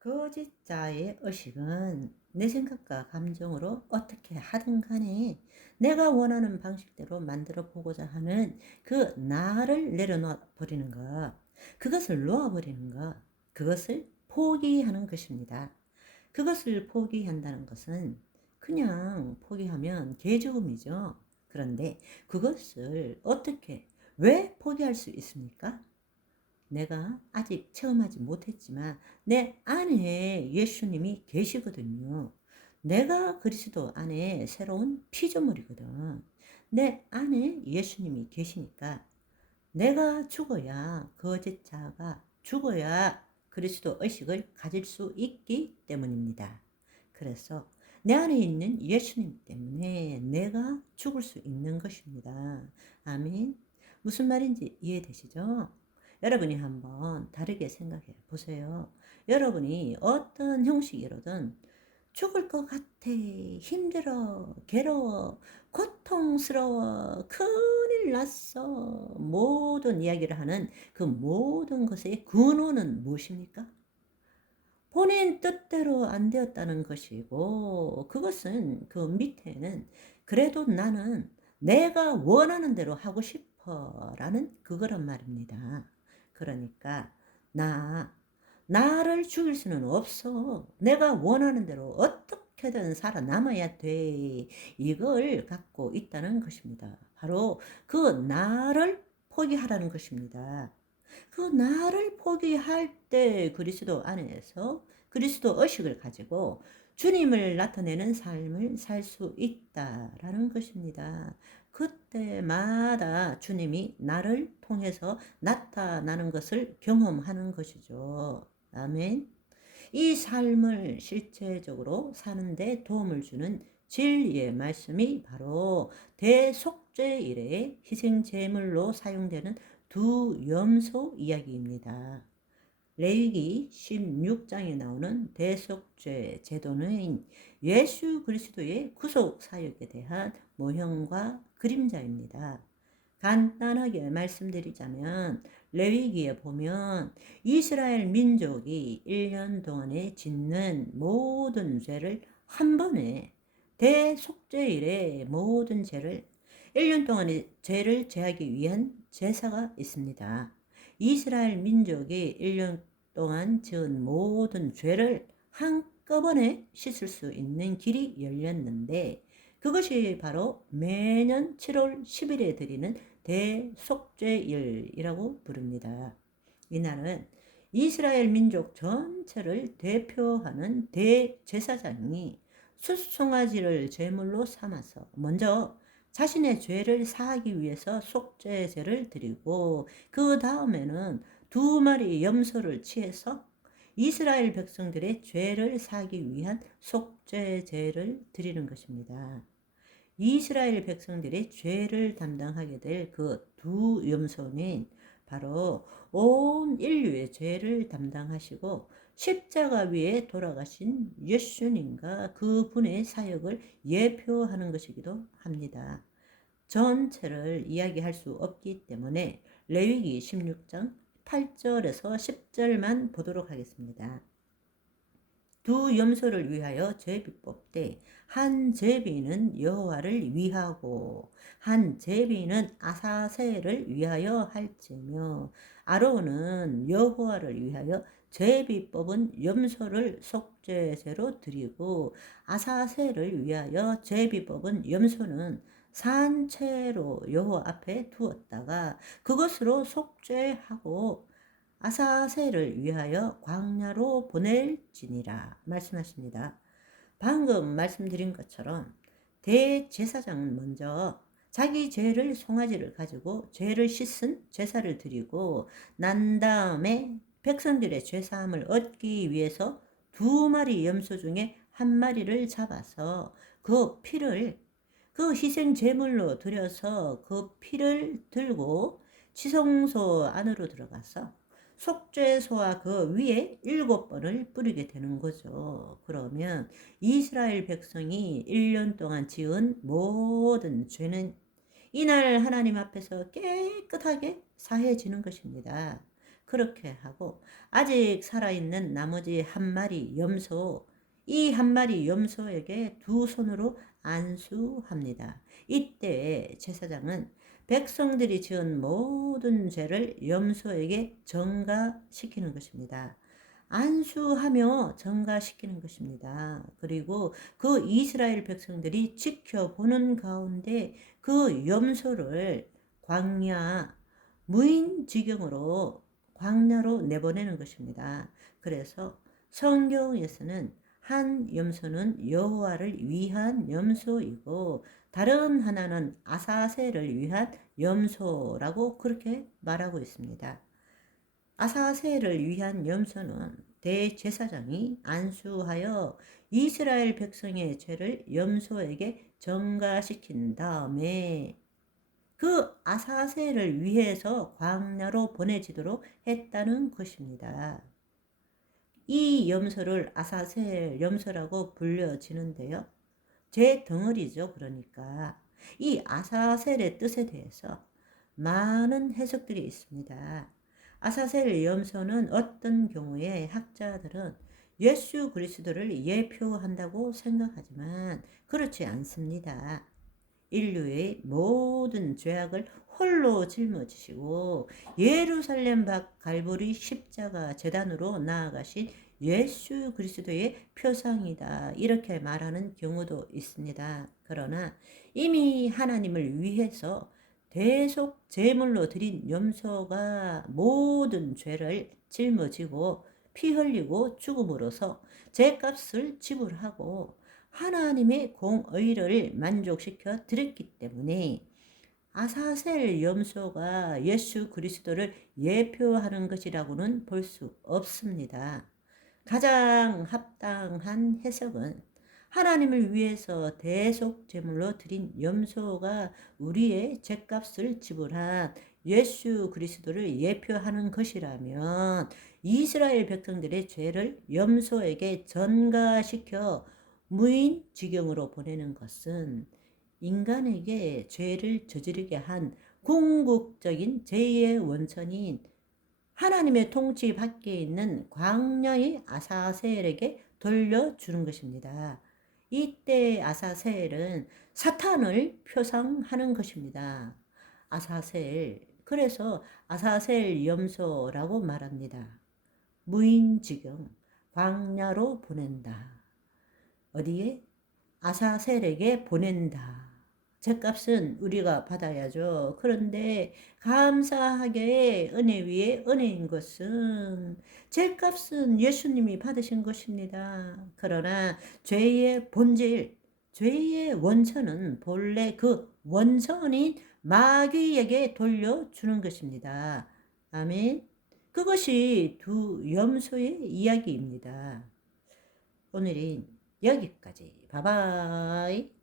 거짓자의 의식은 내 생각과 감정으로 어떻게 하든 간에 내가 원하는 방식대로 만들어 보고자 하는 그 나를 내려놔 버리는 것, 그것을 놓아 버리는 것, 그것을 포기하는 것입니다. 그것을 포기한다는 것은 그냥 포기하면 개죽음이죠. 그런데 그것을 어떻게, 왜 포기할 수 있습니까? 내가 아직 체험하지 못했지만 내 안에 예수님이 계시거든요. 내가 그리스도 안에 새로운 피조물이거든. 내 안에 예수님이 계시니까 내가 죽어야 거짓자가 죽어야 그리스도 의식을 가질 수 있기 때문입니다. 그래서 내 안에 있는 예수님 때문에 내가 죽을 수 있는 것입니다. 아멘. 무슨 말인지 이해되시죠? 여러분이 한번 다르게 생각해 보세요. 여러분이 어떤 형식이로든 죽을 것 같아, 힘들어, 괴로워, 고통스러워, 큰일 났어, 모든 이야기를 하는 그 모든 것의 근원은 무엇입니까? 본인 뜻대로 안 되었다는 것이고, 그것은 그 밑에는 그래도 나는 내가 원하는 대로 하고 싶어 라는 그거란 말입니다. 그러니까 나를 죽일 수는 없어. 내가 원하는 대로 어떻게든 살아남아야 돼. 이걸 갖고 있다는 것입니다. 바로 그 나를 포기하라는 것입니다. 그 나를 포기할 때 그리스도 안에서 그리스도 의식을 가지고 주님을 나타내는 삶을 살 수 있다라는 것입니다. 그때마다 주님이 나를 통해서 나타나는 것을 경험하는 것이죠. 아멘. 이 삶을 실체적으로 사는데 도움을 주는 진리의 말씀이 바로 대속죄일의 희생제물로 사용되는 두 염소 이야기입니다. 레위기 16장에 나오는 대속죄 제도는 예수 그리스도의 구속 사역에 대한 모형과 그림자입니다. 간단하게 말씀드리자면 레위기에 보면 이스라엘 민족이 1년 동안에 짓는 모든 죄를 한 번에 대속죄일에 모든 죄를 1년 동안의 죄를 제하기 위한 제사가 있습니다. 이스라엘 민족이 1년 동안 지은 모든 죄를 한꺼번에 씻을 수 있는 길이 열렸는데 그것이 바로 매년 7월 10일에 드리는 대속죄일이라고 부릅니다. 이날은 이스라엘 민족 전체를 대표하는 대제사장이 숫송아지를 제물로 삼아서 먼저 자신의 죄를 사하기 위해서 속죄제를 드리고 그 다음에는 2마리 염소를 취해서 이스라엘 백성들의 죄를 사하기 위한 속죄제를 드리는 것입니다. 이스라엘 백성들의 죄를 담당하게 될 그 두 염소는 바로 온 인류의 죄를 담당하시고 십자가 위에 돌아가신 예수님과 그분의 사역을 예표하는 것이기도 합니다. 전체를 이야기할 수 없기 때문에 레위기 16장 8절에서 10절만 보도록 하겠습니다. 두 염소를 위하여 제비 뽑되 한 제비는 여호와를 위하고 한 제비는 아사셀을 위하여 할지며 아론은 여호와를 위하여 제비 뽑은 염소를 속죄제로 드리고 아사셀을 위하여 제비 뽑은 염소는 산채로 여호와 앞에 두었다가 그것으로 속죄하고 아사셀을 위하여 광야로 보낼지니라 말씀하십니다. 방금 말씀드린 것처럼 대제사장은 먼저 자기 죄를 송아지를 가지고 죄를 씻은 제사를 드리고 난 다음에 백성들의 죄사함을 얻기 위해서 2마리 염소 중에 1마리를 잡아서 그 피를 그 희생 제물로 드려서 그 피를 들고 지성소 안으로 들어가서 속죄소와 그 위에 7번을 뿌리게 되는 거죠. 그러면 이스라엘 백성이 1년 동안 지은 모든 죄는 이날 하나님 앞에서 깨끗하게 사해지는 것입니다. 그렇게 하고 아직 살아있는 나머지 한 마리 염소, 이 한 마리 염소에게 두 손으로 안수합니다. 이때 제사장은 백성들이 지은 모든 죄를 염소에게 전가시키는 것입니다. 안수하며 전가시키는 것입니다. 그리고 그 이스라엘 백성들이 지켜보는 가운데 그 염소를 광야 무인지경으로 광야로 내보내는 것입니다. 그래서 성경에서는 한 염소는 여호와를 위한 염소이고 다른 하나는 아사셀을 위한 염소라고 그렇게 말하고 있습니다. 아사셀을 위한 염소는 대제사장이 안수하여 이스라엘 백성의 죄를 염소에게 전가시킨 다음에 그 아사셀을 위해서 광야로 보내지도록 했다는 것입니다. 이 염소를 아사셀 염소라고 불려지는데요. 제 덩어리죠. 그러니까 이 아사셀의 뜻에 대해서 많은 해석들이 있습니다. 아사셀 염소는 어떤 경우에 학자들은 예수 그리스도를 예표한다고 생각하지만 그렇지 않습니다. 인류의 모든 죄악을 홀로 짊어지시고 예루살렘 밖 갈보리 십자가 제단으로 나아가신 예수 그리스도의 표상이다. 이렇게 말하는 경우도 있습니다. 그러나 이미 하나님을 위해서 대속 제물로 드린 염소가 모든 죄를 짊어지고 피 흘리고 죽음으로써 죄값을 지불하고 하나님의 공의를 만족시켜 드렸기 때문에 아사셀 염소가 예수 그리스도를 예표하는 것이라고는 볼 수 없습니다. 가장 합당한 해석은 하나님을 위해서 대속 제물로 드린 염소가 우리의 죄값을 지불한 예수 그리스도를 예표하는 것이라면 이스라엘 백성들의 죄를 염소에게 전가시켜 무인지경으로 보내는 것은 인간에게 죄를 저지르게 한 궁극적인 죄의 원천인 하나님의 통치 밖에 있는 광야의 아사셀에게 돌려주는 것입니다. 이때 아사셀은 사탄을 표상하는 것입니다. 아사셀, 그래서 아사셀 염소라고 말합니다. 무인지경, 광야로 보낸다. 어디에? 아사셀에게 보낸다. 죗값은 우리가 받아야죠. 그런데 감사하게 은혜 위에 은혜인 것은 죗값은 예수님이 받으신 것입니다. 그러나 죄의 본질, 죄의 원천은 본래 그 원천인 마귀에게 돌려주는 것입니다. 아멘. 그것이 두 염소의 이야기입니다. 오늘은 여기까지. 바이바이.